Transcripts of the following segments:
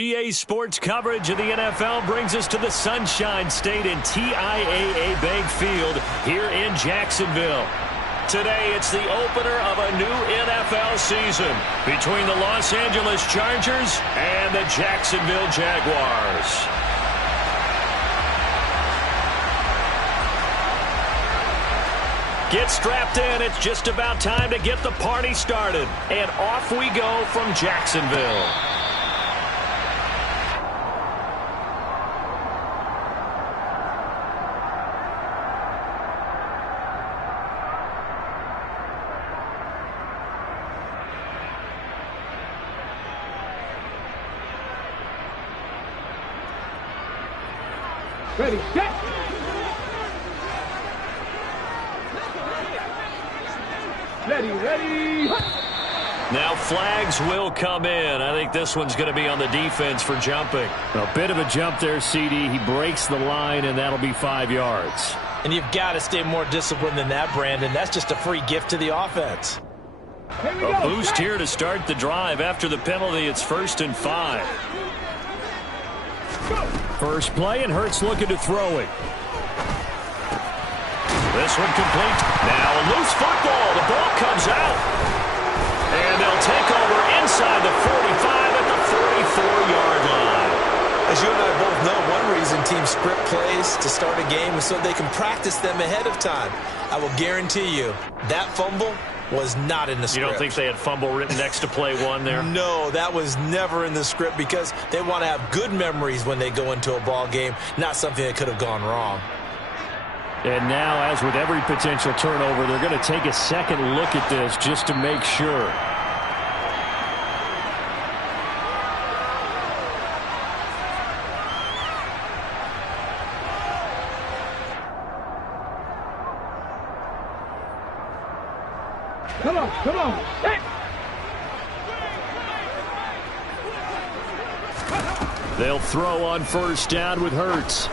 EA Sports coverage of the NFL brings us to the Sunshine State and TIAA Bank Field here in Jacksonville. Today, it's the opener of a new NFL season between the Los Angeles Chargers and the Jacksonville Jaguars. Get strapped in. It's just about time to get the party started. And off we go from Jacksonville. Ready, set! Ready! Now flags will come in. I think this one's going to be on the defense for jumping. A bit of a jump there, CD. He breaks the line, and that'll be 5 yards. And you've got to stay more disciplined than that, Brandon. That's just a free gift to the offense. A boost here to start the drive. After the penalty, it's 1st and 5. First play, and Hurts looking to throw it. This one complete. Now a loose football. The ball comes out. And they'll take over inside the 45 at the 44-yard line. As you and I both know, one reason teams script plays to start a game is so they can practice them ahead of time. I will guarantee you that fumble was not in the script. You don't think they had fumble written next to play one there? No, that was never in the script because they want to have good memories when they go into a ball game, not something that could have gone wrong. And now, as with every potential turnover, they're going to take a second look at this just to make sure. Come on. Hey. They'll throw on first down with Hurts.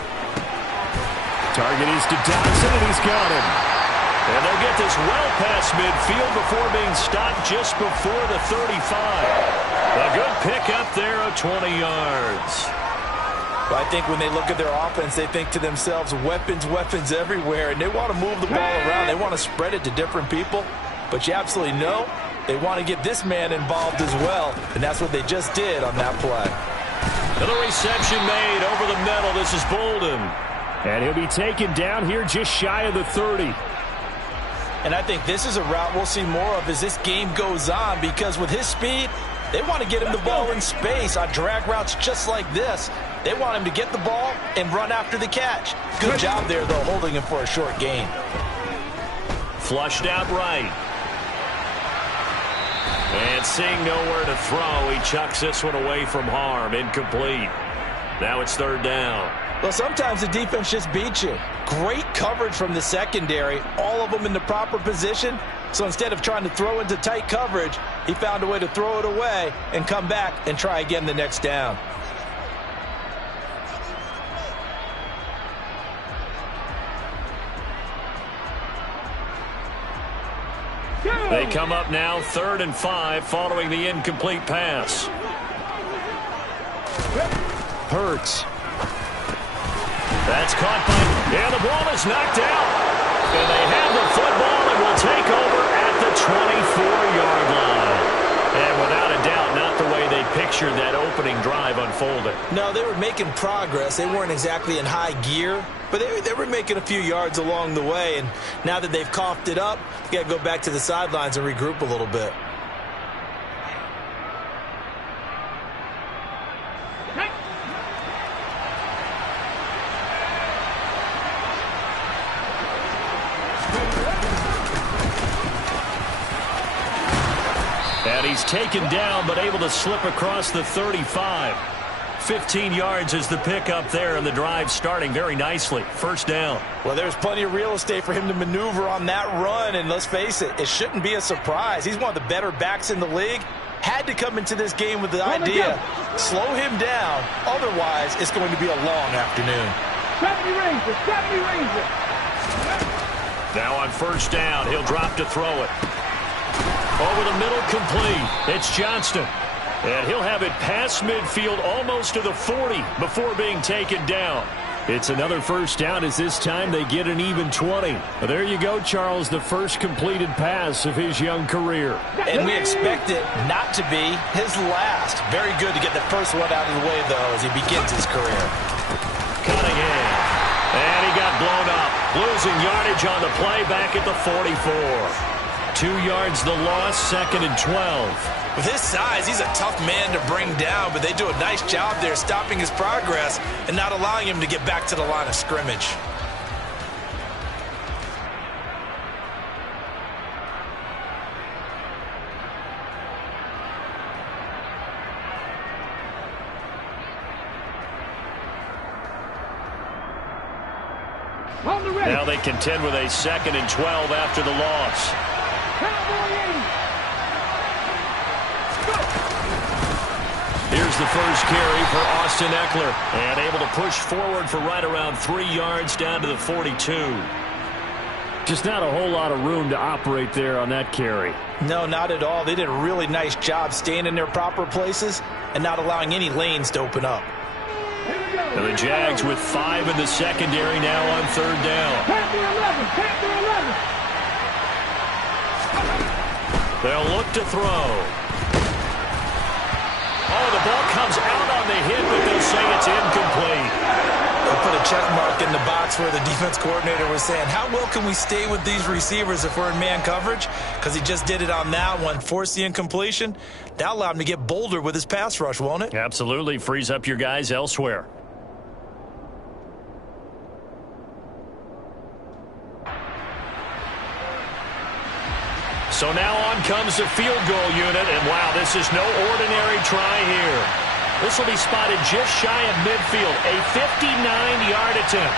Target is to Dodson, and he's got him. And they'll get this well past midfield before being stopped just before the 35. A good pickup there of 20 yards. Well, I think when they look at their offense, they think to themselves, weapons everywhere, and they want to move the ball around. They want to spread it to different people. But you absolutely know they want to get this man involved as well, and that's what they just did on that play. Another reception made over the middle. This is Bolden. And he'll be taken down here just shy of the 30. And I think this is a route we'll see more of as this game goes on, because with his speed, they want to get him the ball in space on drag routes just like this. They want him to get the ball and run after the catch. Good job there, though, holding him for a short gain. Flushed out right. And seeing nowhere to throw, he chucks this one away from harm. Incomplete. Now it's 3rd down. Well, sometimes the defense just beats you. Great coverage from the secondary, all of them in the proper position. So instead of trying to throw into tight coverage, he found a way to throw it away and come back and try again the next down. They come up now 3rd and 5 following the incomplete pass. Hurts. That's caught by, and the ball is knocked out. And they have the football and will take over at the 24-yard line. And without a doubt, not the way they pictured that opening drive unfolding. No, they were making progress. They weren't exactly in high gear, but they were making a few yards along the way. And now that they've coughed it up, you got to go back to the sidelines and regroup a little bit. And he's taken down, but able to slip across the 35. 15 yards is the pickup there, and the drive starting very nicely. 1st down. Well, there's plenty of real estate for him to maneuver on that run, and let's face it, it shouldn't be a surprise. He's one of the better backs in the league. Had to come into this game with the idea, slow him down, otherwise it's going to be a long afternoon. 70 Ranger. Now on 1st down, he'll drop to throw it. Over the middle, complete. It's Johnston. And he'll have it past midfield almost to the 40 before being taken down. It's another first down as this time they get an even 20. Well, there you go, Charles, the first completed pass of his young career. And we expect it not to be his last. Very good to get the first one out of the way, though, as he begins his career. Cunningham. And he got blown up. Losing yardage on the play back at the 44. 2 yards the loss, 2nd and 12. With his size, he's a tough man to bring down, but they do a nice job there stopping his progress and not allowing him to get back to the line of scrimmage. Now they contend with a 2nd and 12 after the loss. Here's the first carry for Austin Eckler. And able to push forward for right around 3 yards down to the 42. Just not a whole lot of room to operate there on that carry. No, not at all. They did a really nice job staying in their proper places and not allowing any lanes to open up. And the Jags with 5 in the secondary now on 3rd down. They'll look to throw. Oh, the ball comes out on the hit, but they'll say it's incomplete. They'll put a check mark in the box where the defense coordinator was saying, how well can we stay with these receivers if we're in man coverage? Because he just did it on that one, forced the incompletion. That'll allow him to get bolder with his pass rush, won't it? Absolutely. Frees up your guys elsewhere. So now on comes the field goal unit, and wow, this is no ordinary try here. This will be spotted just shy of midfield, a 59-yard attempt.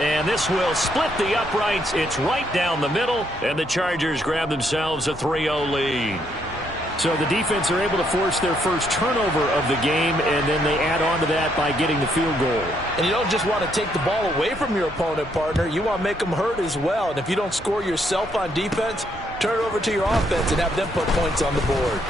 And this will split the uprights. It's right down the middle, and the Chargers grab themselves a 3-0 lead. So the defense are able to force their first turnover of the game, and then they add on to that by getting the field goal. And you don't just want to take the ball away from your opponent, partner. You want to make them hurt as well. And if you don't score yourself on defense, turn it over to your offense and have them put points on the board.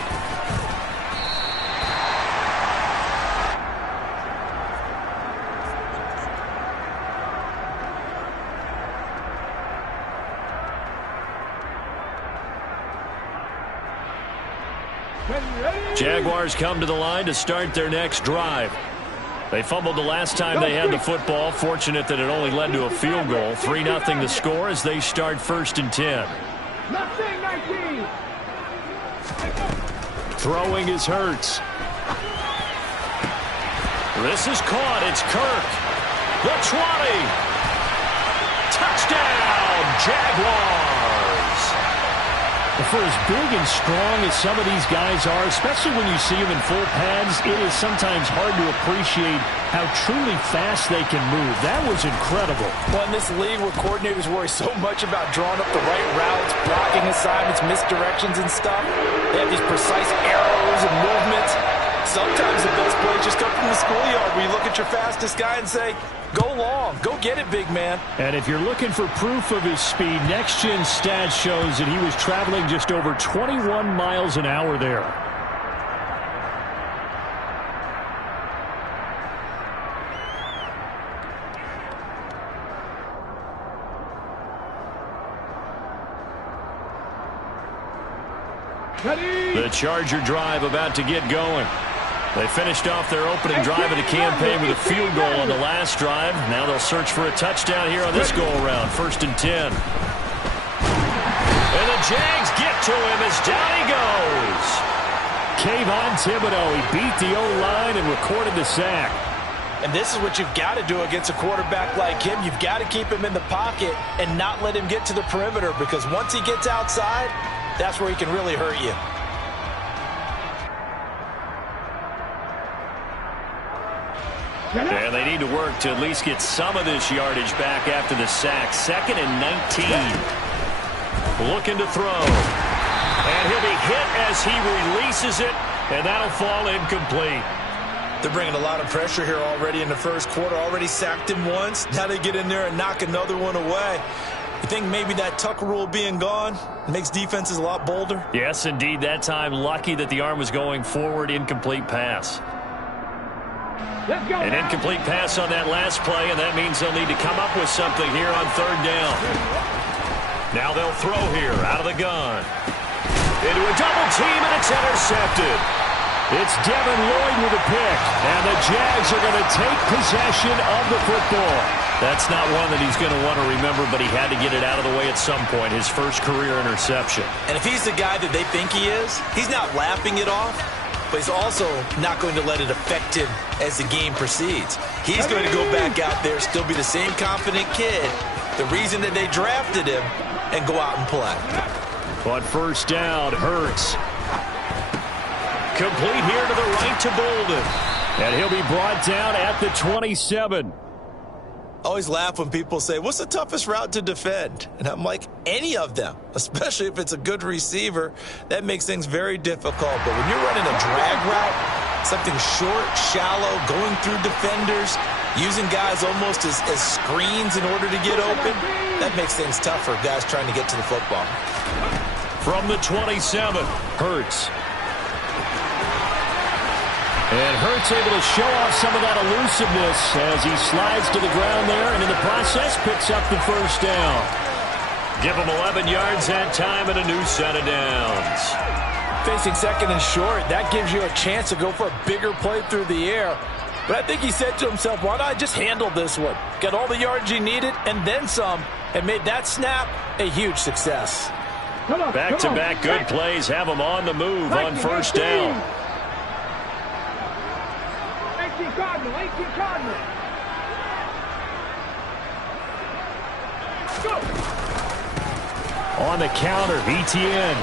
Jaguars come to the line to start their next drive. They fumbled the last time they had the football. Fortunate that it only led to a field goal. 3-0 the score as they start 1st and 10. Throwing is Hurts. This is caught. It's Kirk. The 20. Touchdown, Jaguars. For as big and strong as some of these guys are, especially when you see them in full pads, it is sometimes hard to appreciate how truly fast they can move. That was incredible. Well, in this league where coordinators worry so much about drawing up the right routes, blocking assignments, misdirections and stuff, they have these precise arrows and movements. Sometimes the best plays just come from the schoolyard where you look at your fastest guy and say, go long, go get it, big man. And if you're looking for proof of his speed, Next Gen Stats shows that he was traveling just over 21 miles an hour there. The Charger drive about to get going. They finished off their opening drive of the campaign with a field goal on the last drive. Now they'll search for a touchdown here on this go-around. 1st and 10. And the Jags get to him as down he goes. Kayvon Thibodeau, he beat the O-line and recorded the sack. And this is what you've got to do against a quarterback like him. You've got to keep him in the pocket and not let him get to the perimeter, because once he gets outside, that's where he can really hurt you. And they need to work to at least get some of this yardage back after the sack. 2nd and 19. Looking to throw. And he'll be hit as he releases it, and that'll fall incomplete. They're bringing a lot of pressure here already in the first quarter. Already sacked him once. Now they get in there and knock another one away. You think maybe that tuck rule being gone makes defenses a lot bolder? Yes, indeed. That time, lucky that the arm was going forward. Incomplete pass. Let's go. An incomplete pass on that last play, and that means they'll need to come up with something here on third down. Now they'll throw here out of the gun. Into a double team, and it's intercepted. It's Devin Lloyd with a pick, and the Jags are going to take possession of the football. That's not one that he's going to want to remember, but he had to get it out of the way at some point, his first career interception. And if he's the guy that they think he is, he's not laughing it off, but he's also not going to let it affect him as the game proceeds. He's going to go back out there, still be the same confident kid, the reason that they drafted him, and go out and play. On first down, Hurts. Complete here to the right to Bolden. And he'll be brought down at the 27. I always laugh when people say, what's the toughest route to defend? And I'm like, any of them, especially if it's a good receiver. That makes things very difficult. But when you're running a drag route, something short, shallow, going through defenders, using guys almost as screens in order to get open, that makes things tough for guys trying to get to the football. From the 27, Hurts. And Hurts able to show off some of that elusiveness as he slides to the ground there, and in the process picks up the first down. Give him 11 yards that time and a new set of downs. Facing second and short, that gives you a chance to go for a bigger play through the air. But I think he said to himself, why not just handle this one? Got all the yards he needed and then some, and made that snap a huge success. Back-to-back good plays have him on the move on first down. 18 Cardinal, 18 Cardinal. Go. On the counter, ETN.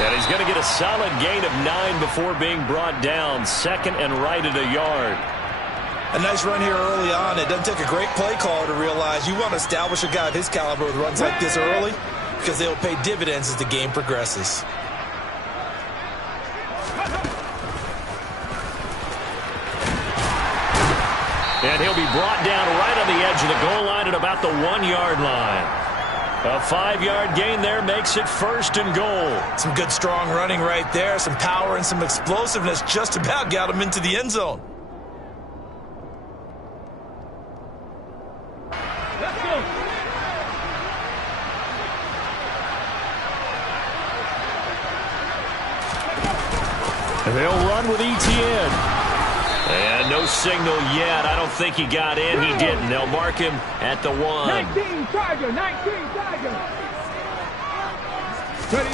And he's going to get a solid gain of 9 before being brought down. Second and right at a yard. A nice run here early on. It doesn't take a great play caller to realize you want to establish a guy of his caliber with runs like this early, because they will pay dividends as the game progresses. And he'll be brought down right on the edge of the goal line at about the 1-yard line. A 5-yard gain there makes it first and goal. Some good strong running right there. Some power and some explosiveness just about got him into the end zone. Let's go. And they'll run with ETN. And no signal yet. I don't think he got in. He didn't. They'll mark him at the 1. 19 Tiger, 19 Tiger. Ready.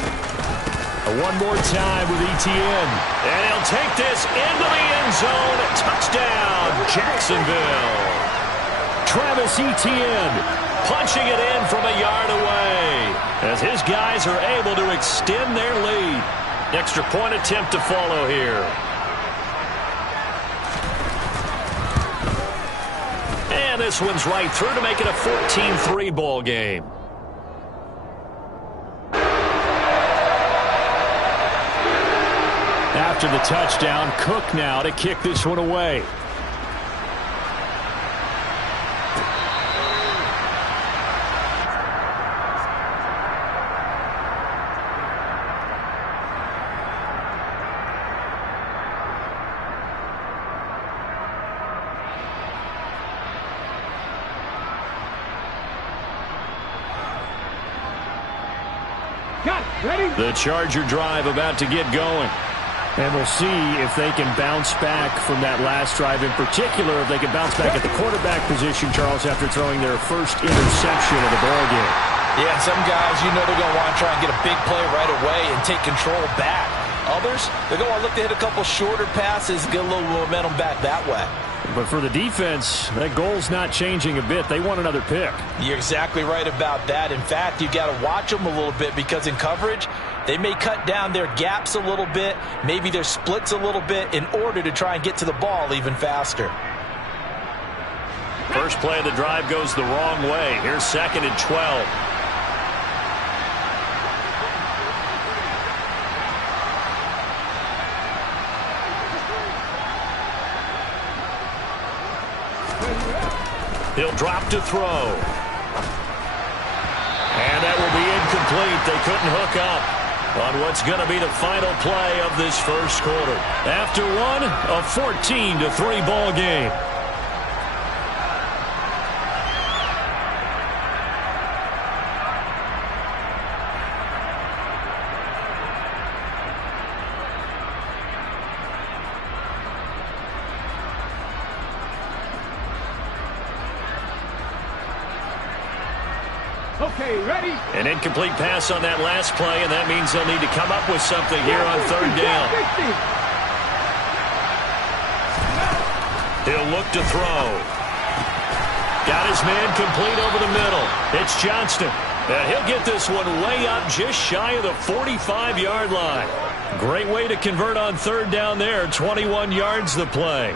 One more time with ETN. And he'll take this into the end zone. Touchdown, Jacksonville. Travis Etienne punching it in from a yard away as his guys are able to extend their lead. Extra point attempt to follow here. And this one's right through to make it a 14-3 ball game. After the touchdown, Cook now to kick this one away. Ready. The Charger drive about to get going. And we'll see if they can bounce back from that last drive, in particular, if they can bounce back at the quarterback position, Charles, after throwing their first interception of the ballgame. Yeah, and some guys, you know they're going to want to try and get a big play right away and take control back. Others, they're going to look to hit a couple shorter passes, get a little momentum back that way. But for the defense, that goal's not changing a bit. They want another pick. You're exactly right about that. In fact, you got to watch them a little bit, because in coverage, they may cut down their gaps a little bit, maybe their splits a little bit, in order to try and get to the ball even faster. First play of the drive goes the wrong way. Here's second and 12. He'll drop to throw. And that will be incomplete. They couldn't hook up on what's going to be the final play of this first quarter. After one, a 14-3 ball game. Okay, ready? An incomplete pass on that last play, and that means they'll need to come up with something here on third down. He'll look to throw. Got his man complete over the middle. It's Johnston. And he'll get this one way up just shy of the 45-yard line. Great way to convert on third down there. 21 yards the play.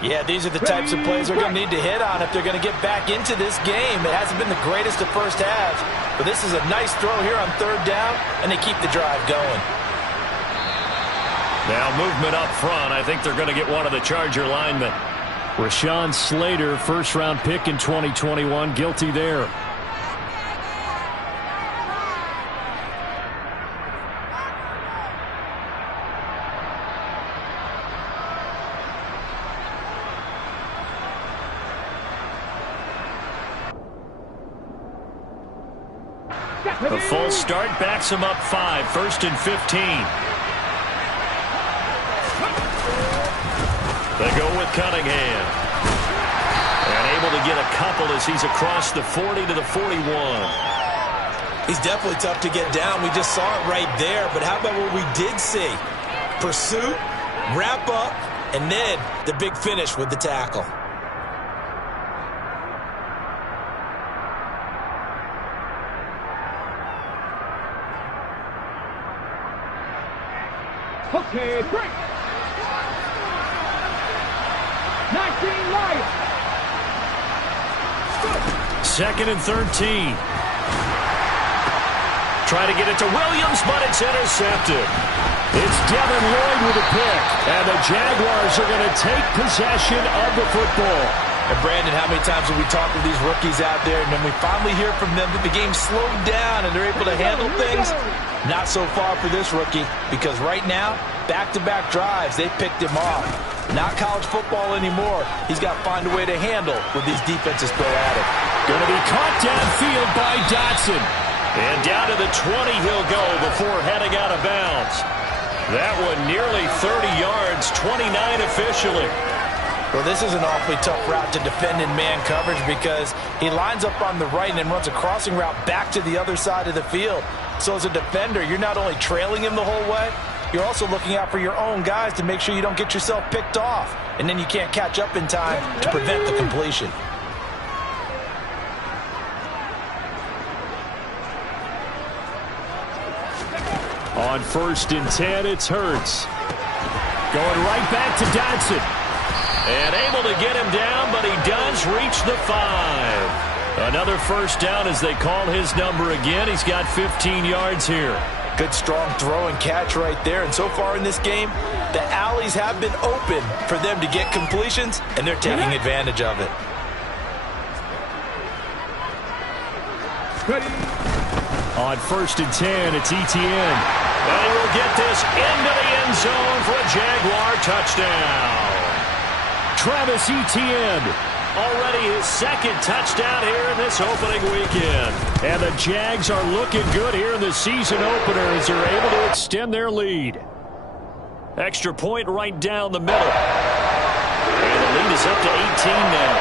Yeah, these are the types of plays they're going to need to hit on if they're going to get back into this game. It hasn't been the greatest of first halves, but this is a nice throw here on third down, and they keep the drive going. Now movement up front. I think they're going to get one of the Charger linemen. Rashawn Slater, first-round pick in 2021, guilty there. A full start backs him up 5, 1st and 15. They go with Cunningham. And able to get a couple as he's across the 40 to the 41. He's definitely tough to get down. We just saw it right there, but how about what we did see? Pursuit, wrap up, and then the big finish with the tackle. Okay, break. 19 Lions. 2nd and 13. Try to get it to Williams, but it's intercepted. It's Devin Lloyd with a pick, and the Jaguars are going to take possession of the football. And Brandon, how many times have we talked to these rookies out there, and then we finally hear from them that the game slowed down and they're able to handle things? Not so far for this rookie, because right now, back-to-back drives, they picked him off. Not college football anymore. He's got to find a way to handle when these defenses go at it. Going to be caught downfield by Dotson. And down to the 20 he'll go before heading out of bounds. That one nearly 30 yards, 29 officially. Well, this is an awfully tough route to defend in man coverage because he lines up on the right and then runs a crossing route back to the other side of the field. So as a defender, you're not only trailing him the whole way, you're also looking out for your own guys to make sure you don't get yourself picked off. And then you can't catch up in time to prevent the completion. On 1st and 10, it's Hurts. Going right back to Dotson. And able to get him down, but he does reach the 5. Another first down as they call his number again. He's got 15 yards here. Good, strong throw and catch right there. And so far in this game, the alleys have been open for them to get completions, and they're taking advantage of it. Ready? On 1st and 10, it's Etienne. And he will get this into the end zone for a Jaguar touchdown. Travis Etienne. Already his 2nd touchdown here in this opening weekend. And the Jags are looking good here in the season opener as they're able to extend their lead. Extra point right down the middle. And the lead is up to 18 now.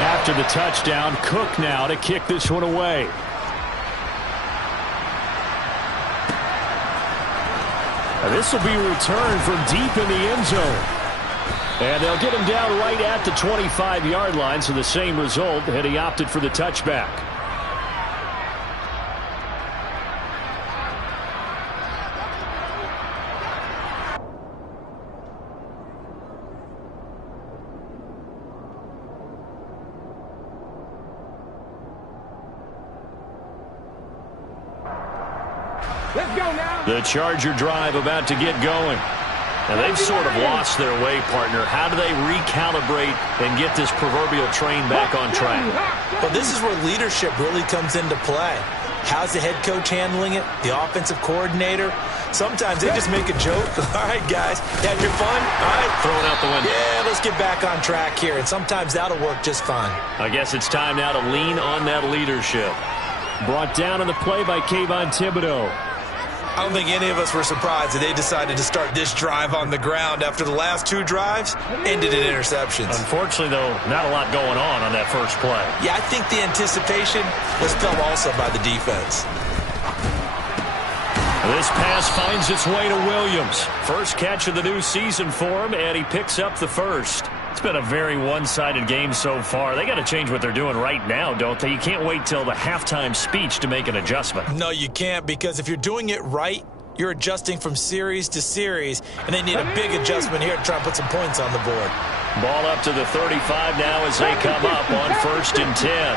After the touchdown, Cook now to kick this one away. And this will be returned from deep in the end zone. And they'll get him down right at the 25-yard line, so the same result, and he opted for the touchback. Let's go now. The Charger drive about to get going. And they've sort of lost their way, partner. How do they recalibrate and get this proverbial train back on track? Well, this is where leadership really comes into play. How's the head coach handling it? The offensive coordinator? Sometimes they just make a joke. All right, guys, had your fun? All right. Throw it out the window. Yeah, let's get back on track here, and sometimes that'll work just fine. I guess it's time now to lean on that leadership. Brought down on the play by Kayvon Thibodeau. I don't think any of us were surprised that they decided to start this drive on the ground after the last 2 drives ended in interceptions. Unfortunately, though, not a lot going on that first play. Yeah, I think the anticipation was felt also by the defense. This pass finds its way to Williams. First catch of the new season for him, and he picks up the first. It's been a very one-sided game so far. They got to change what they're doing right now, don't they? You can't wait till the halftime speech to make an adjustment. No, you can't, because if you're doing it right, you're adjusting from series to series, and they need a big adjustment here to try and put some points on the board. Ball up to the 35 now as they come up on 1st and 10.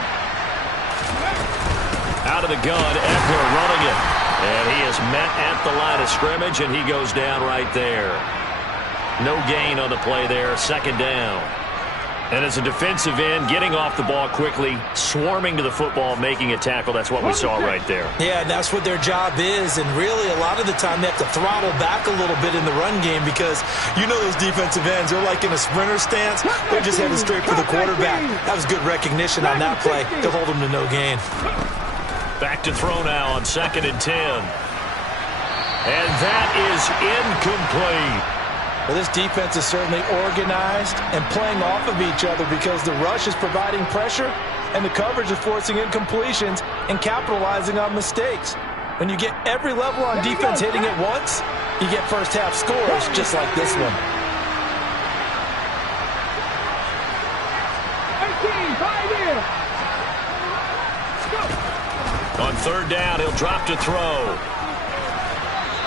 Out of the gun, Eckler running it. And he is met at the line of scrimmage, and he goes down right there. No gain on the play there, 2nd down. And as a defensive end, getting off the ball quickly, swarming to the football, making a tackle, that's what we saw right there. Yeah, and that's what their job is, and really a lot of the time they have to throttle back a little bit in the run game because you know those defensive ends, they're like in a sprinter stance. They're just headed straight for the quarterback. That was good recognition on that play to hold them to no gain. Back to throw now on 2nd and 10. And that is incomplete. Well, this defense is certainly organized and playing off of each other because the rush is providing pressure and the coverage is forcing incompletions and capitalizing on mistakes. When you get every level on defense hitting it once, you get first half scores just like this one. 18, 5 in. On 3rd down, he'll drop to throw.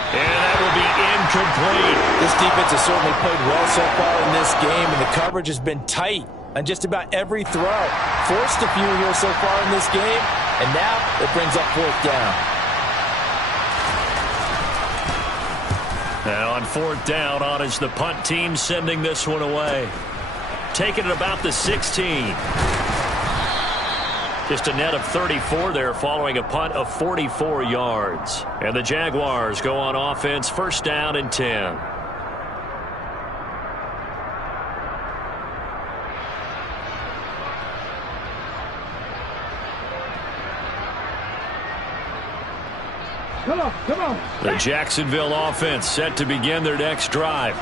And that will be incomplete. This defense has certainly played well so far in this game, and the coverage has been tight on just about every throw. Forced a few here so far in this game, and now it brings up 4th down. And on 4th down, on is the punt team sending this one away. Taking it about the 16. Just a net of 34 there following a punt of 44 yards. And the Jaguars go on offense, 1st down and 10. Come on. The Jacksonville offense set to begin their next drive.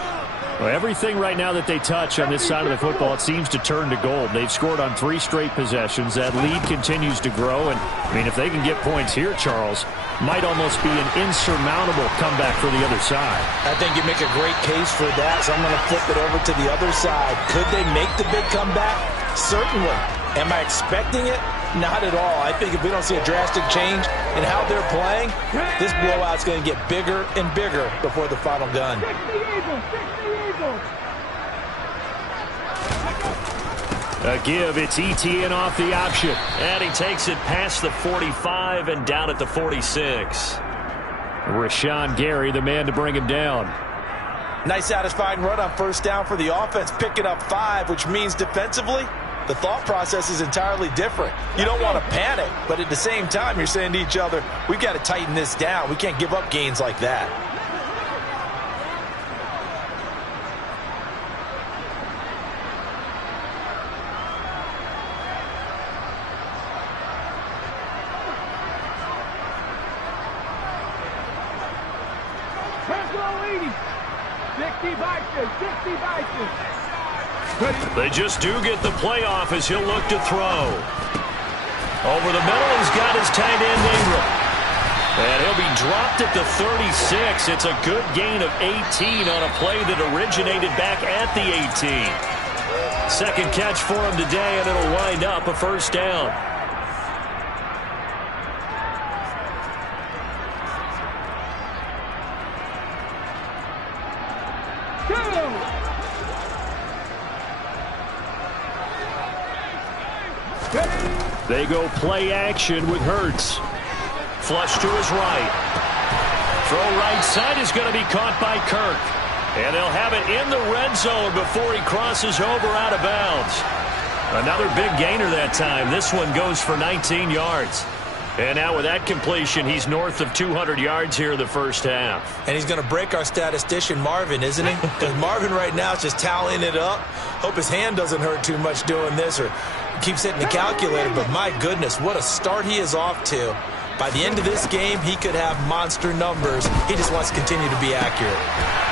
Well, everything right now that they touch on this side of the football, it seems to turn to gold. They've scored on 3 straight possessions. That lead continues to grow. And, I mean, if they can get points here, Charles, might almost be an insurmountable comeback for the other side. I think you make a great case for that, so I'm going to flip it over to the other side. Could they make the big comeback? Certainly. Am I expecting it? Not at all. I think if we don't see a drastic change in how they're playing, this blowout's going to get bigger and bigger before the final gun. A give, it's ETN off the option. And he takes it past the 45 and down at the 46. Rashawn Gary, the man to bring him down. Nice satisfying run on 1st down for the offense, picking up 5, which means defensively, the thought process is entirely different. You don't want to panic, but at the same time, you're saying to each other, we've got to tighten this down. We can't give up gains like that. They just do get the playoff as he'll look to throw. Over the middle, he's got his tight end Ingram. And he'll be dropped at the 36. It's a good gain of 18 on a play that originated back at the 18. 2nd catch for him today, and it'll wind up a 1st down. They go play action with Hurts. Flush to his right. Throw right side is going to be caught by Kirk. And they'll have it in the red zone before he crosses over out of bounds. Another big gainer that time. This one goes for 19 yards. And now with that completion, he's north of 200 yards here in the first half. And he's going to break our statistician, Marvin, isn't he? Because Marvin right now is just tallying it up. Hope his hand doesn't hurt too much doing this or keeps hitting the calculator. But my goodness, what a start he is off to. By the end of this game, he could have monster numbers. He just wants to continue to be accurate.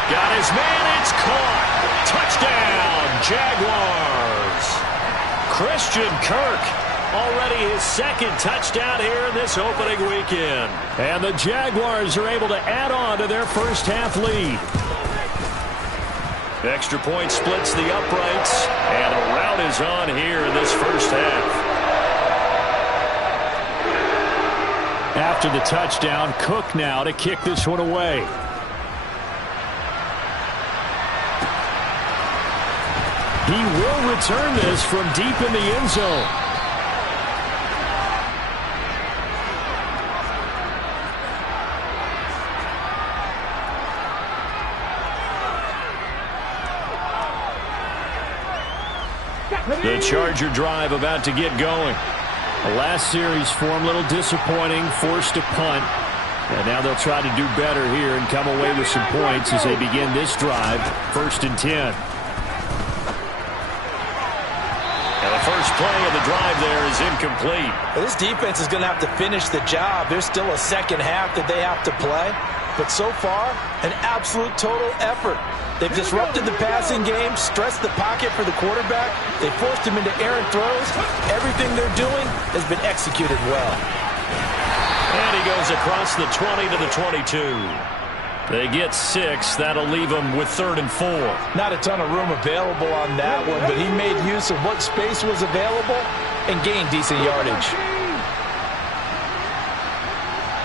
Got his man. It's caught. Touchdown, Jaguars. Christian Kirk. Already his second touchdown here in this opening weekend. And the Jaguars are able to add on to their first half lead. Extra point splits the uprights, and a rout is on here in this first half. After the touchdown, Cook now to kick this one away. He will return this from deep in the end zone. The Charger drive about to get going. The last series for him, a little disappointing, forced a punt. And now they'll try to do better here and come away with some points as they begin this drive, 1st and 10. And the first play of the drive there is incomplete. Well, this defense is going to have to finish the job. There's still a second half that they have to play. But so far, an absolute total effort. They've disrupted the passing game, stressed the pocket for the quarterback. They forced him into errant throws. Everything they're doing has been executed well. And he goes across the 20 to the 22. They get 6. That'll leave them with 3rd and 4. Not a ton of room available on that one, but he made use of what space was available and gained decent yardage.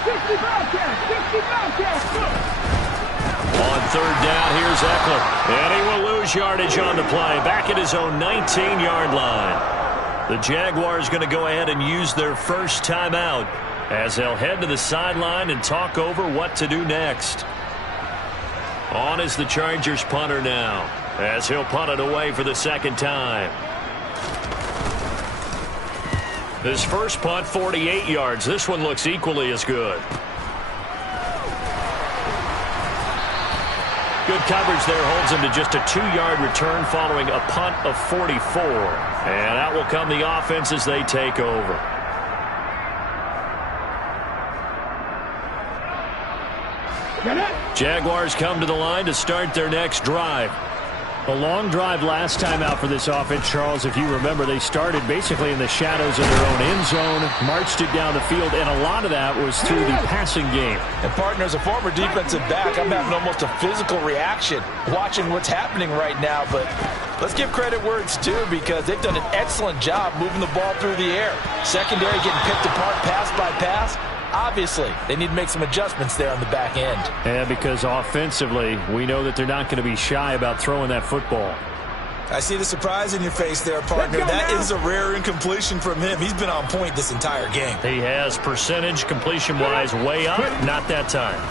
60 Bobcats. On 3rd down, here's Eckler. And he will lose yardage on the play. Back at his own 19-yard line. The Jaguars going to go ahead and use their first timeout as they'll head to the sideline and talk over what to do next. On is the Chargers punter now, as he'll punt it away for the second time. His first punt, 48 yards. This one looks equally as good. Good coverage there holds him to just a 2-yard return following a punt of 44. And out will come the offense as they take over. Jaguars come to the line to start their next drive. A long drive last time out for this offense, Charles. If you remember, they started basically in the shadows of their own end zone, marched it down the field, and a lot of that was through the passing game. And, partner, as a former defensive back, I'm having almost a physical reaction watching what's happening right now. But let's give credit where it's due because they've done an excellent job moving the ball through the air. Secondary getting picked apart pass by pass. Obviously, they need to make some adjustments there on the back end. Yeah, because offensively, we know that they're not going to be shy about throwing that football. I see the surprise in your face there, partner. That is a rare incompletion from him. He's been on point this entire game. He has percentage completion-wise way up. Not that time.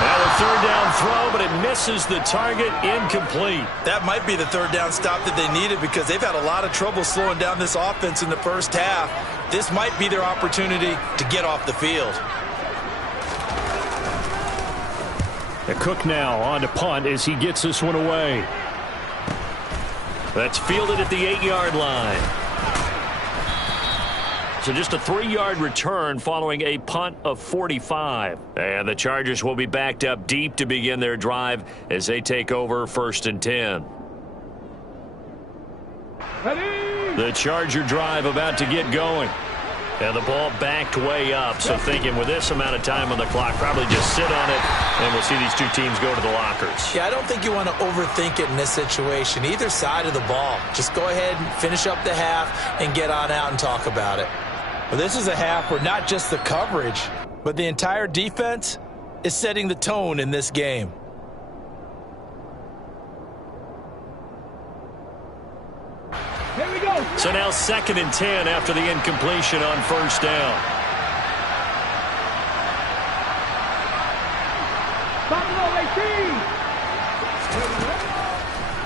Well, a 3rd down throw, but it misses the target. Incomplete. That might be the 3rd down stop that they needed because they've had a lot of trouble slowing down this offense in the first half. This might be their opportunity to get off the field. The Cook now on to punt as he gets this one away. That's fielded at the 8-yard line. So just a 3-yard return following a punt of 45. And the Chargers will be backed up deep to begin their drive as they take over 1st and 10. Ready? The Charger drive about to get going. And the ball backed way up. So thinking with this amount of time on the clock, probably just sit on it, and we'll see these two teams go to the lockers. Yeah, I don't think you want to overthink it in this situation. Either side of the ball. Just go ahead and finish up the half and get on out and talk about it. Well, this is a half where not just the coverage, but the entire defense is setting the tone in this game. Here we go. So now 2nd and 10 after the incompletion on 1st down.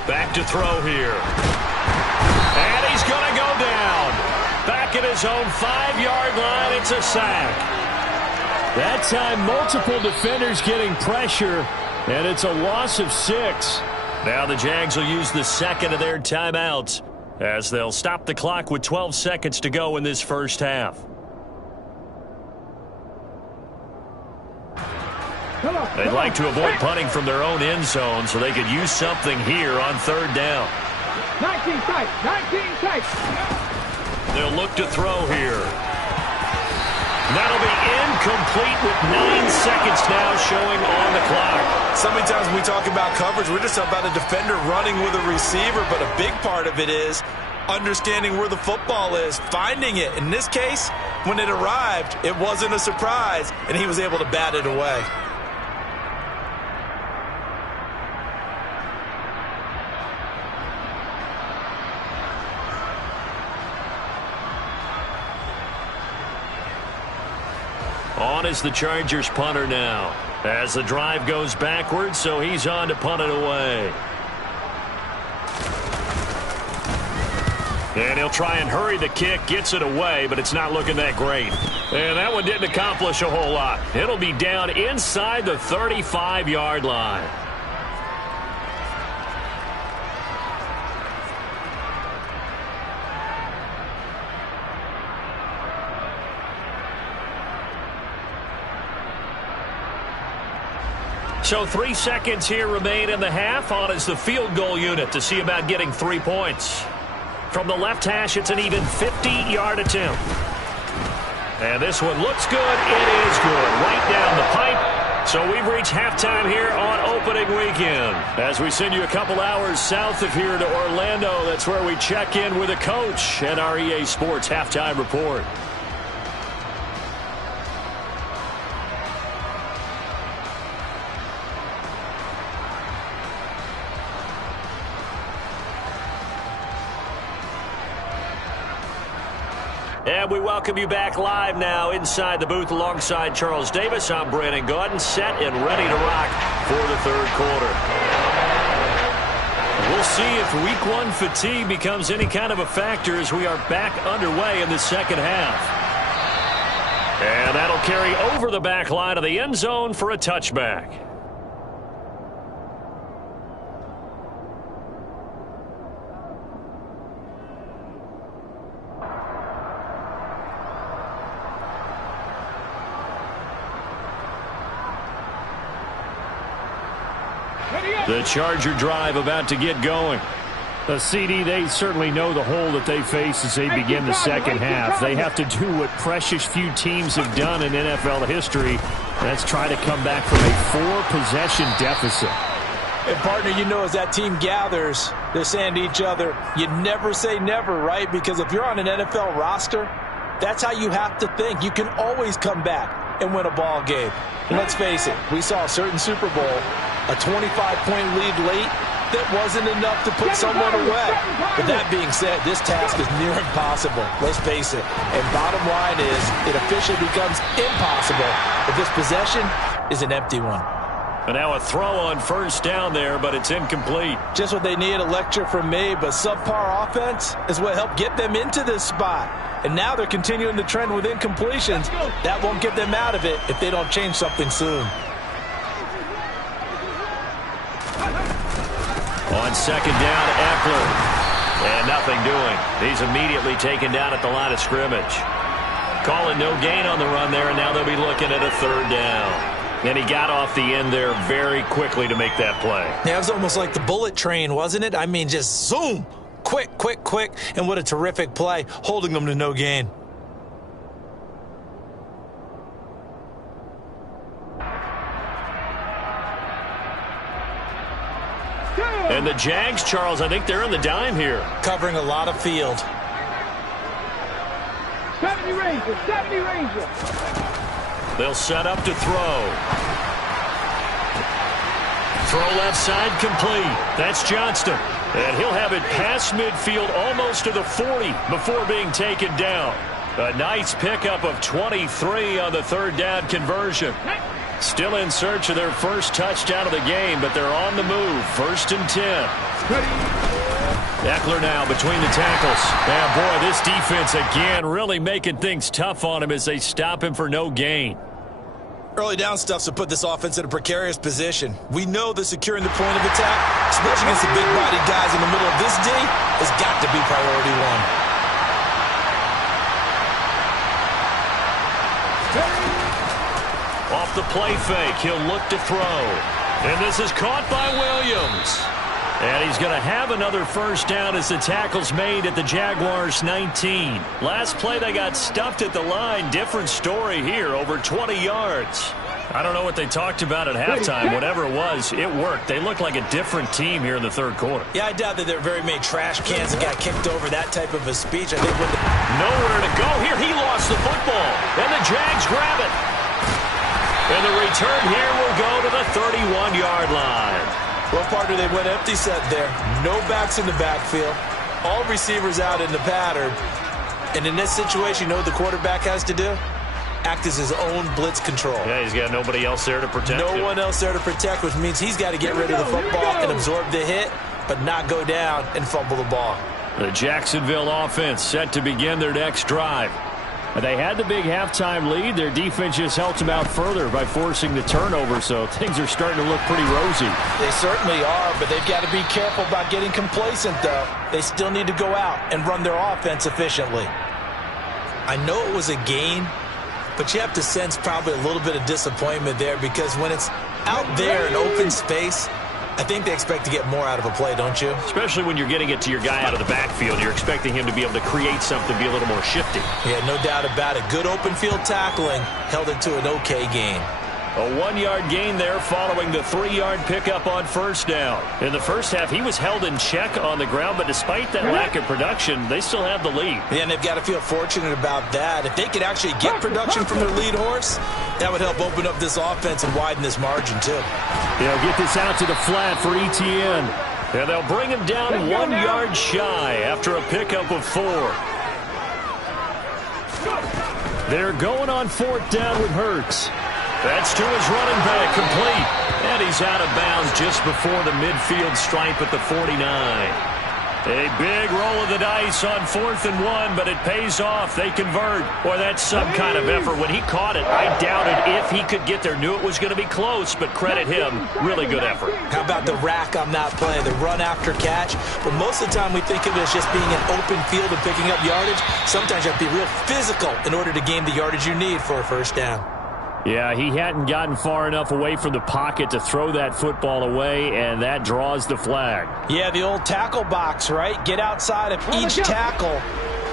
Back to throw here. And he's going to go down. Back at his own 5-yard line, it's a sack. That time, multiple defenders getting pressure, and it's a loss of 6. Now the Jags will use the second of their timeouts as they'll stop the clock with 12 seconds to go in this first half. They'd like to avoid punting from their own end zone so they could use something here on third down. 19 tight, 19 tight. They'll look to throw here. That'll be incomplete with 9 seconds now showing on the clock. So many times when we talk about coverage, we're just about a defender running with a receiver, but a big part of it is understanding where the football is, finding it. In this case, when it arrived, it wasn't a surprise, and he was able to bat it away. On is the Chargers punter now. As the drive goes backwards, so he's on to punt it away. And he'll try and hurry the kick, gets it away, but it's not looking that great. And that one didn't accomplish a whole lot. It'll be down inside the 35-yard line. So 3 seconds here remain in the half. On is the field goal unit to see about getting 3 points. From the left hash, it's an even 50-yard attempt. And this one looks good. It is good. Right down the pipe. So we've reached halftime here on opening weekend. As we send you a couple hours south of here to Orlando, that's where we check in with a coach at our EA Sports Halftime Report. And we welcome you back live now inside the booth alongside Charles Davis. I'm Brandon Gaudin, set and ready to rock for the third quarter. We'll see if week 1 fatigue becomes any kind of a factor as we are back underway in the second half. And that'll carry over the back line of the end zone for a touchback. The Charger drive about to get going. The CD, they certainly know the hole that they face as they begin the second half. They have to do what precious few teams have done in NFL history. That's try to come back from a 4-possession deficit. And, partner, you know as that team gathers, they're saying to each other, you never say never, right? Because if you're on an NFL roster, that's how you have to think. You can always come back and win a ball game. And let's face it, we saw a certain Super Bowl, a 25-point lead late, that wasn't enough to put someone away. But that being said, this task is near impossible. Let's face it. And bottom line is, it officially becomes impossible if this possession is an empty one. And now a throw on first down there, but it's incomplete. Just what they needed, a lecture from me, but subpar offense is what helped get them into this spot. And now they're continuing the trend with incompletions. That won't get them out of it if they don't change something soon. On second down, Eckler. And nothing doing. He's immediately taken down at the line of scrimmage. Calling no gain on the run there, and now they'll be looking at a third down. And he got off the end there very quickly to make that play. Yeah, it was almost like the bullet train, wasn't it? I mean, just zoom. Quick, quick, quick. And what a terrific play, holding them to no gain. And the Jags, Charles, I think they're in the dime here. Covering a lot of field. 70 Rangers, 70 Rangers. They'll set up to throw. Throw left side complete. That's Johnston. And he'll have it past midfield almost to the 40 before being taken down. A nice pickup of 23 on the third down conversion. Still in search of their first touchdown of the game, but they're on the move. 1st and 10. Eckler now between the tackles. And boy, this defense again really making things tough on him as they stop him for no gain. Early down stuff's to put this offense in a precarious position. We know that securing the point of attack, especially against the big-bodied guys in the middle of this D, has got to be priority one. Off the play fake, he'll look to throw. And this is caught by Williams. And he's going to have another first down as the tackle's made at the Jaguars' 19. Last play, they got stuffed at the line. Different story here, over 20 yards. I don't know what they talked about at halftime. Whatever it was, it worked. They look like a different team here in the third quarter. Yeah, I doubt that there are very many trash cans that got kicked over that type of a speech. I think with nowhere to go here. He lost the football, and the Jags grab it. And the return here will go to the 31-yard line. Well, partner, they went empty set there. No backs in the backfield. All receivers out in the pattern. And in this situation, you know what the quarterback has to do? Act as his own blitz control. Yeah, he's got nobody else there to protect him. No one else there to protect, which means he's got to get rid of the football and absorb the hit, but not go down and fumble the ball. The Jacksonville offense set to begin their next drive. They had the big halftime lead. Their defense just helped them out further by forcing the turnover, so things are starting to look pretty rosy. They certainly are, but they've got to be careful about getting complacent, though. They still need to go out and run their offense efficiently. I know it was a gain, but you have to sense probably a little bit of disappointment there because when it's out there in open space, I think they expect to get more out of a play, don't you? Especially when you're getting it to your guy out of the backfield. You're expecting him to be able to create something, be a little more shifty. Yeah, no doubt about it. Good open field tackling held it to an okay gain. A 1-yard gain there following the 3-yard pickup on first down. In the first half, he was held in check on the ground, but despite that lack of production, they still have the lead. Yeah, and they've got to feel fortunate about that. If they could actually get production from their lead horse, that would help open up this offense and widen this margin, too. They'll get this out to the flat for Etienne. And they'll bring him down 1 yard shy after a pickup of 4. They're going on fourth down with Hurts. That's to his running back, complete. And he's out of bounds just before the midfield stripe at the 49. A big roll of the dice on 4th and 1, but it pays off. They convert. Boy, that's some kind of effort. When he caught it, I doubted if he could get there. Knew it was going to be close, but credit him. Really good effort. How about the rack on that play, the run after catch? But most of the time we think of it as just being an open field and picking up yardage. Sometimes you have to be real physical in order to gain the yardage you need for a first down. Yeah, he hadn't gotten far enough away from the pocket to throw that football away, and that draws the flag. Yeah, the old tackle box, right? Get outside of each tackle,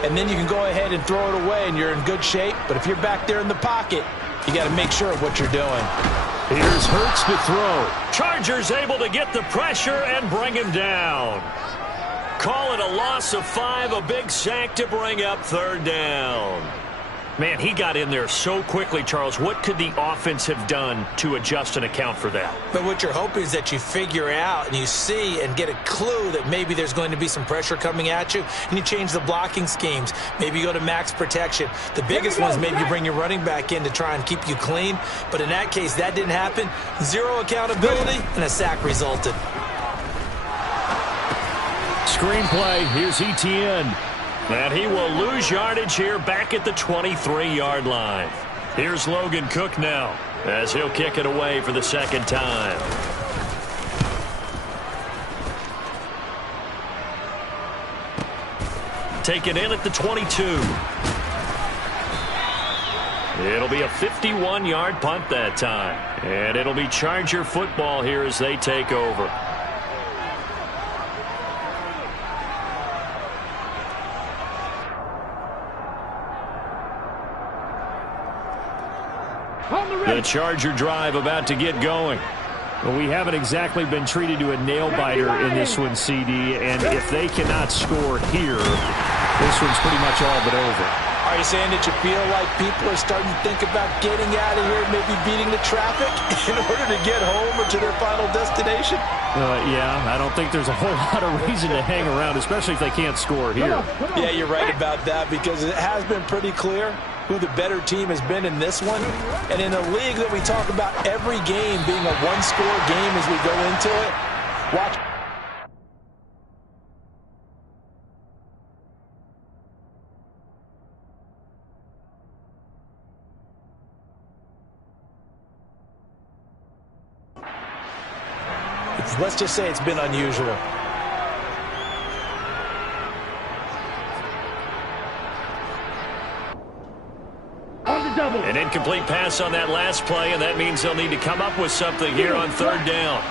and then you can go ahead and throw it away, and you're in good shape. But if you're back there in the pocket, you got to make sure of what you're doing. Here's Hurts to throw. Chargers able to get the pressure and bring him down. Call it a loss of 5, a big sack to bring up 3rd down. Man, he got in there so quickly, Charles. What could the offense have done to adjust and account for that? But what you're hoping is that you figure out and you see and get a clue that maybe there's going to be some pressure coming at you, and you change the blocking schemes. Maybe you go to max protection. The biggest one is maybe you bring your running back in to try and keep you clean. But in that case, that didn't happen. 0 accountability, and a sack resulted. Screenplay, here's Etienne. And he will lose yardage here back at the 23-yard line. Here's Logan Cook now as he'll kick it away for the second time. Taken in at the 22. It'll be a 51-yard punt that time. And it'll be Charger football here as they take over. The Charger drive about to get going. Well, we haven't exactly been treated to a nail-biter in this one, CD, and if they cannot score here, this one's pretty much all but over. Are you saying that you feel like people are starting to think about getting out of here, maybe beating the traffic in order to get home or to their final destination? Yeah, I don't think there's a whole lot of reason to hang around, especially if they can't score here. Yeah, you're right about that because it has been pretty clear who the better team has been in this one. And in a league that we talk about every game being a one-score game as we go into it, watch. Let's just say it's been unusual. An incomplete pass on that last play, and that means they'll need to come up with something here on third down.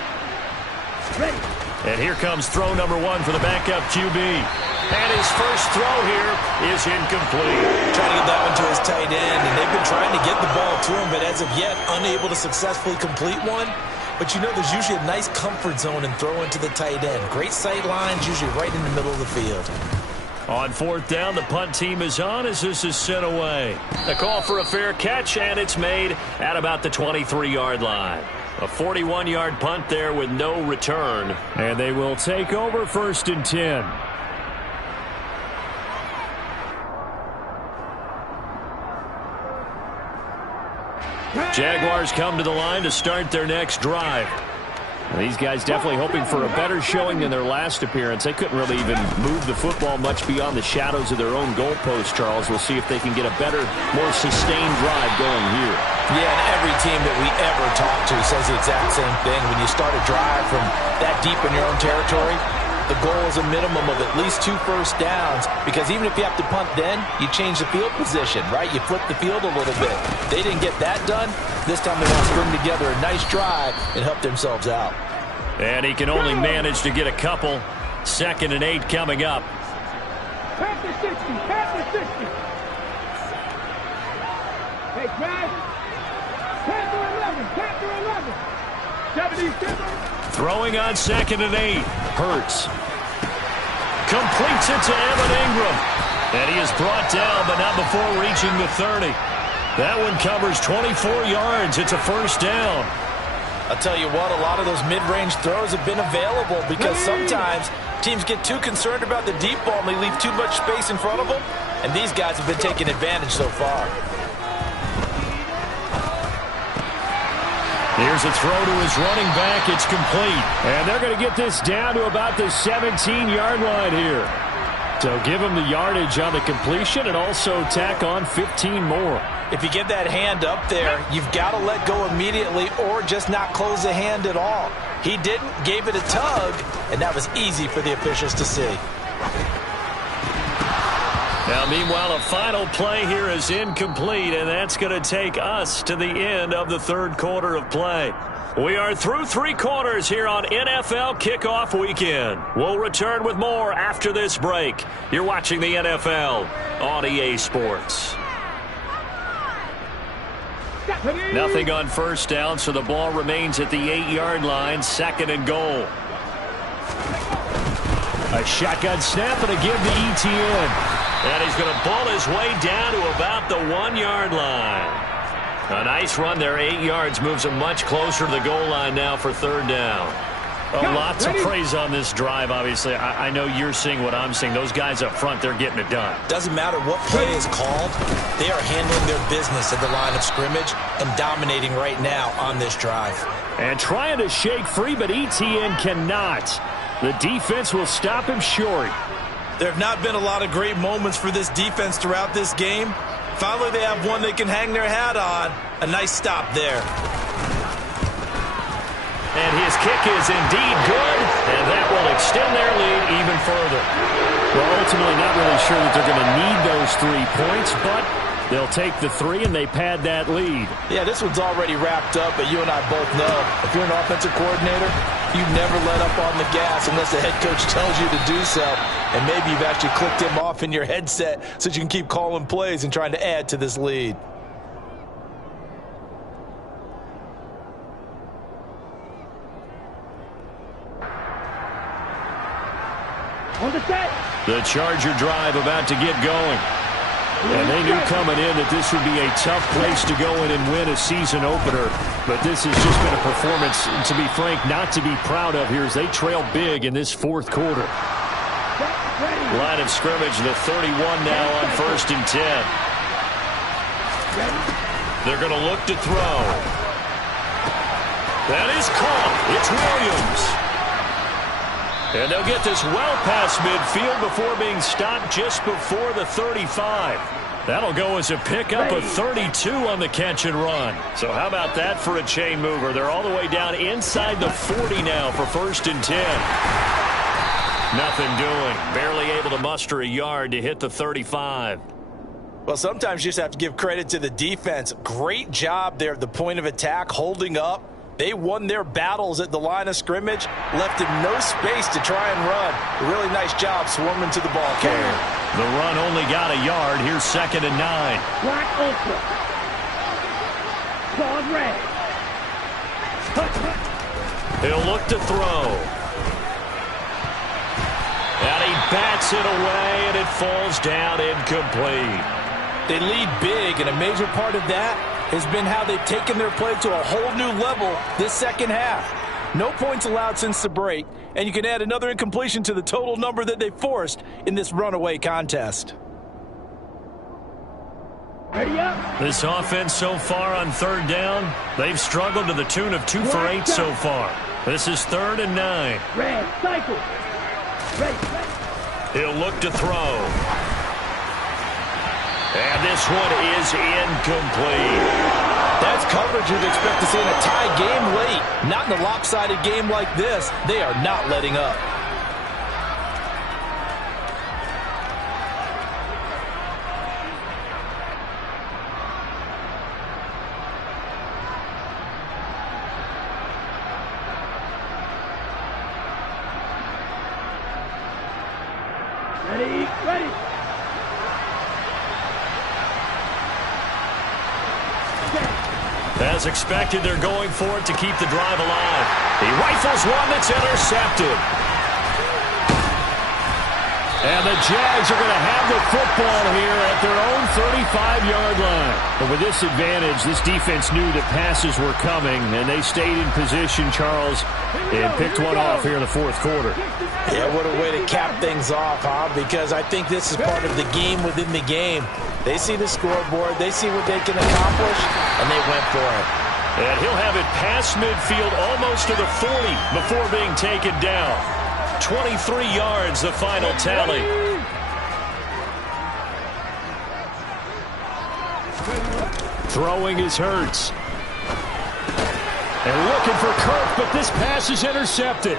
And here comes throw number 1 for the backup QB. And his first throw here is incomplete. Trying to get that one to his tight end, and they've been trying to get the ball to him, but as of yet, unable to successfully complete one. But you know there's usually a nice comfort zone in throwing to the tight end. Great sight lines, usually right in the middle of the field. On fourth down, the punt team is on as this is sent away. A call for a fair catch, and it's made at about the 23-yard line. A 41-yard punt there with no return. And they will take over 1st and 10. Jaguars come to the line to start their next drive. These guys definitely hoping for a better showing than their last appearance. They couldn't really even move the football much beyond the shadows of their own goalpost, Charles. We'll see if they can get a better, more sustained drive going here. Yeah, and every team that we ever talk to says the exact same thing. When you start a drive from that deep in your own territory, the goal is a minimum of at least 2 first downs, because even if you have to punt then, you change the field position, right? You flip the field a little bit. They didn't get that done. This time they want to string together a nice drive and help themselves out. And he can only manage to get a couple. 2nd and 8 coming up. Past the 60, past the 60. Hey, drive. Past the 11, past the 11. 77. Throwing on 2nd and 8. Hurts. Completes it to Evan Ingram. And he is brought down, but not before reaching the 30. That one covers 24 yards. It's a first down. I'll tell you what, a lot of those mid-range throws have been available because sometimes teams get too concerned about the deep ball and they leave too much space in front of them. And these guys have been taking advantage so far. Here's a throw to his running back. It's complete. And they're going to get this down to about the 17-yard line here. So give him the yardage on the completion and also tack on 15 more. If you get that hand up there, you've got to let go immediately or just not close the hand at all. He didn't, gave it a tug, and that was easy for the officials to see. Now, meanwhile, a final play here is incomplete, and that's going to take us to the end of the third quarter of play. We are through 3 quarters here on NFL Kickoff Weekend. We'll return with more after this break. You're watching the NFL on EA Sports. Nothing on first down, so the ball remains at the 8-yard line, 2nd and goal. A shotgun snap and a give to ETN. And he's going to bull his way down to about the 1-yard line. A nice run there, 8 yards, moves him much closer to the goal line now for third down. Lots of praise on this drive, obviously. I know you're seeing what I'm seeing. Those guys up front, they're getting it done. Doesn't matter what play is called. They are handling their business at the line of scrimmage and dominating right now on this drive. And trying to shake free, but ETN cannot. The defense will stop him short. There have not been a lot of great moments for this defense throughout this game. Finally, they have one they can hang their hat on. A nice stop there. And his kick is indeed good, and that will extend their lead even further. Well, ultimately not really sure that they're going to need those 3 points, but they'll take the 3 and they pad that lead. Yeah, this one's already wrapped up, but you and I both know if you're an offensive coordinator, you never let up on the gas unless the head coach tells you to do so. And maybe you've actually clicked him off in your headset so that you can keep calling plays and trying to add to this lead. The Charger drive about to get going. And they knew coming in that this would be a tough place to go in and win a season opener. But this has just been a performance, to be frank, not to be proud of here as they trail big in this fourth quarter. Line of scrimmage, the 31 now on 1st and 10. They're going to look to throw. That is caught. It's Williams. And they'll get this well past midfield before being stopped just before the 35. That'll go as a pickup of 32 on the catch and run. So how about that for a chain mover? They're all the way down inside the 40 now for 1st and 10. Nothing doing. Barely able to muster a yard to hit the 35. Well, sometimes you just have to give credit to the defense. Great job there at the point of attack, holding up. They won their battles at the line of scrimmage, left him no space to try and run. A really nice job swarming to the ball carrier. The run only got a yard. Here's 2nd and 9. Black ultra. Ball red. He'll look to throw. And he bats it away, and it falls down incomplete. They lead big, and a major part of that has been how they've taken their play to a whole new level this second half. No points allowed since the break, and you can add another incompletion to the total number that they forced in this runaway contest. Ready up. This offense so far on 3rd down, they've struggled to the tune of 2 for 8 so far. This is 3rd and 9. Red, cycle. Ready. He'll look to throw. And this one is incomplete. That's coverage you'd expect to see in a tie game late. Not in a lopsided game like this. They are not letting up. Ready, ready. As expected, they're going for it to keep the drive alive. He rifles one that's intercepted. And the Jags are going to have the football here at their own 35-yard line. But with this advantage, this defense knew that passes were coming, and they stayed in position, Charles, and picked one off here in the 4th quarter. Yeah, what a way to cap things off, huh? Because I think this is part of the game within the game. They see the scoreboard, they see what they can accomplish, and they went for it. And he'll have it past midfield almost to the 40 before being taken down. 23 yards, the final tally. Throwing is Hurts. And looking for Kirk, but this pass is intercepted.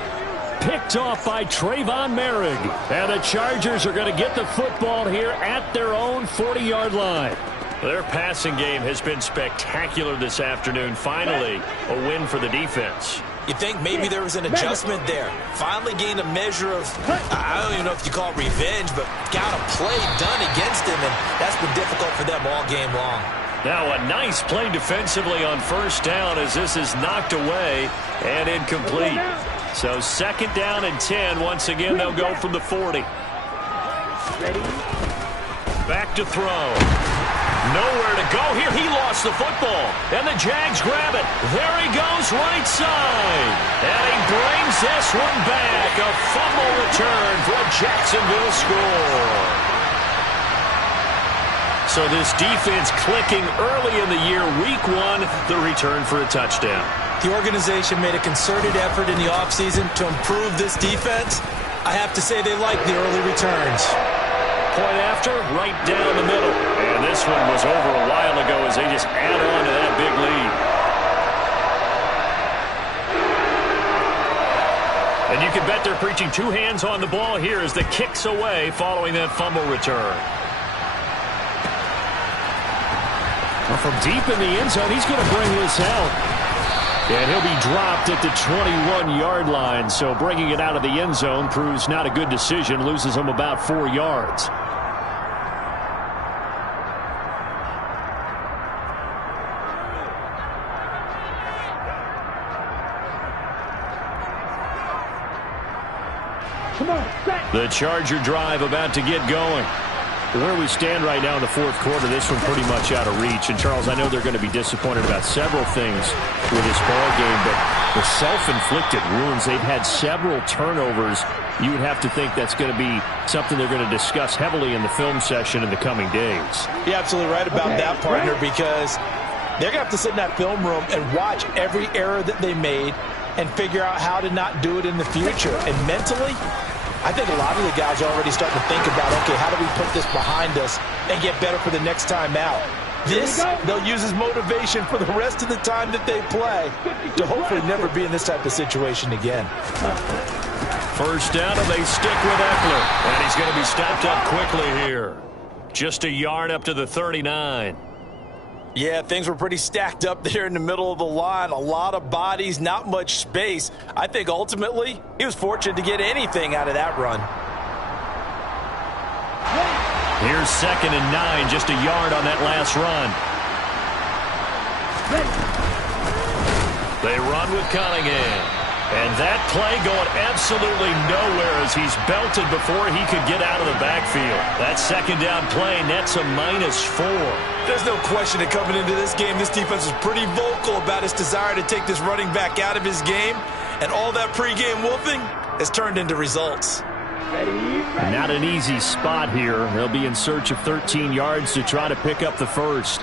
Picked off by Trayvon Merrick. And the Chargers are going to get the football here at their own 40-yard line. Their passing game has been spectacular this afternoon. Finally, a win for the defense. You think maybe there was an adjustment there. Finally gained a measure of, I don't even know if you call it revenge, but got a play done against him, and that's been difficult for them all game long. Now a nice play defensively on 1st down as this is knocked away and incomplete. So 2nd down and 10. Once again, they'll go from the 40. Ready. Back to throw. Nowhere to go here. He lost the football. And the Jags grab it. There he goes, right side. And he brings this one back. A fumble return for a Jacksonville score. So this defense clicking early in the year. Week 1, the return for a touchdown. The organization made a concerted effort in the offseason to improve this defense. I have to say they like the early returns. Point after, right down the middle. And this one was over a while ago as they just add on to that big lead. And you can bet they're preaching 2 hands on the ball here as the kick's away following that fumble return. Well, from deep in the end zone, he's going to bring this out. And he'll be dropped at the 21-yard line. So bringing it out of the end zone proves not a good decision. Loses him about 4 yards. Come on, set. The Charger drive about to get going. Where we stand right now in the 4th quarter, this one pretty much out of reach. And, Charles, I know they're going to be disappointed about several things with this ball game, but the self-inflicted wounds, they've had several turnovers. You would have to think that's going to be something they're going to discuss heavily in the film session in the coming days. You're absolutely right about that, partner, because they're going to have to sit in that film room and watch every error that they made and figure out how to not do it in the future. And mentally, I think a lot of the guys are already starting to think about, okay, how do we put this behind us and get better for the next time out? This, they'll use as motivation for the rest of the time that they play to hopefully never be in this type of situation again. First down, and they stick with Eckler. And he's going to be stopped up quickly here. Just a yard up to the 39. Yeah, things were pretty stacked up there in the middle of the line. A lot of bodies, not much space. I think ultimately he was fortunate to get anything out of that run. Here's 2nd and 9, just a yard on that last run. They run with Cunningham. And that play going absolutely nowhere as he's belted before he could get out of the backfield. That 2nd down play nets a -4. There's no question that coming into this game, this defense was pretty vocal about its desire to take this running back out of his game. And all that pregame wolfing has turned into results. Not an easy spot here. They'll be in search of 13 yards to try to pick up the first.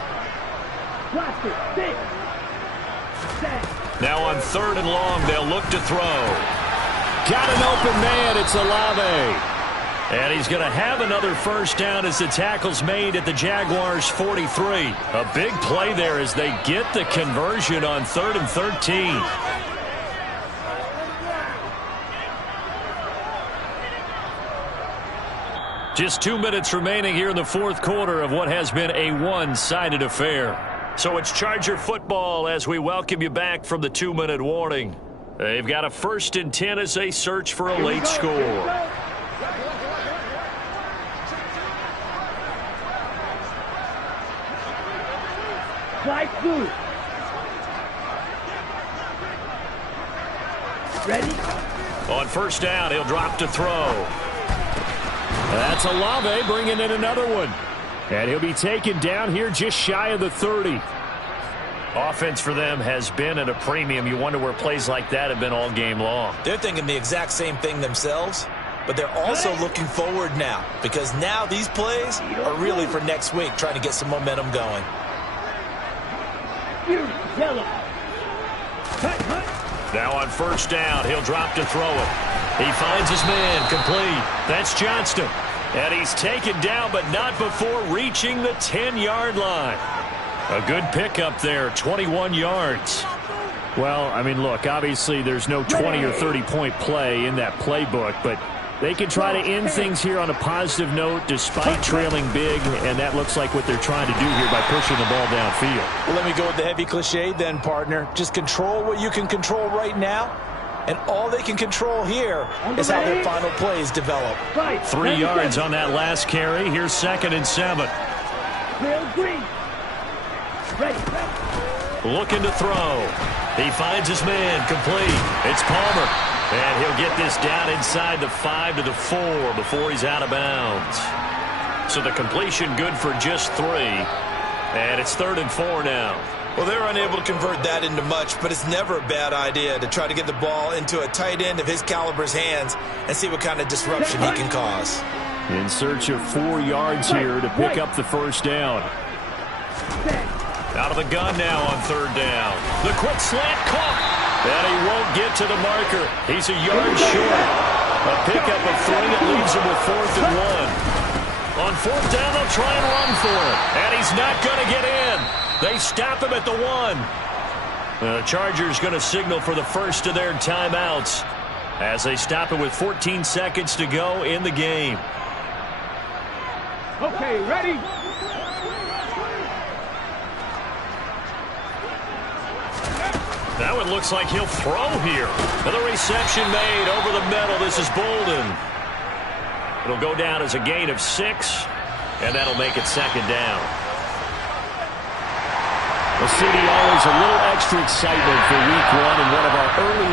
Now on 3rd and long, they'll look to throw. Got an open man. It's Olave. And he's going to have another first down as the tackle's made at the Jaguars' 43. A big play there as they get the conversion on 3rd and 13. Just 2 minutes remaining here in the 4th quarter of what has been a one-sided affair. So it's Charger football as we welcome you back from the 2-minute warning. They've got a 1st and 10 as they search for a late score. Ready? On 1st down, he'll drop to throw. That's Olave bringing in another one. And he'll be taken down here just shy of the 30. Offense for them has been at a premium. You wonder where plays like that have been all game long. They're thinking the exact same thing themselves, but they're also looking forward now because now these plays are really for next week, trying to get some momentum going. Now on 1st down, he'll drop to throw it. He finds his man, complete. That's Johnston. And he's taken down, but not before reaching the 10-yard line. A good pickup there, 21 yards. Well, I mean, look, obviously there's no 20 or 30-point play in that playbook, but they can try to end things here on a positive note despite trailing big, and that looks like what they're trying to do here by pushing the ball downfield. Well, let me go with the heavy cliche then, partner. Just control what you can control right now, and all they can control here is how their final plays develop. 3 yards on that last carry. Here's 2nd and 7. Looking to throw. He finds his man, complete. It's Palmer. And he'll get this down inside the 5 to the 4 before he's out of bounds. So the completion good for just 3. And it's 3rd and 4 now. Well, they're unable to convert that into much, but it's never a bad idea to try to get the ball into a tight end of his caliber's hands and see what kind of disruption he can cause. In search of 4 yards here to pick up the first down. Out of the gun now on 3rd down. The quick slant caught. And he won't get to the marker. He's a yard short. A pickup of 3 that leaves him with 4th and 1. On 4th down, they'll try and run for it. And he's not going to get in. They stop him at the 1. The Chargers going to signal for the first of their timeouts as they stop it with 14 seconds to go in the game. Okay, ready? Now it looks like he'll throw here. Another reception made over the middle. This is Bolden. It'll go down as a gain of 6, and that'll make it 2nd down. Well, CD, always a little extra excitement for week 1 and one of our early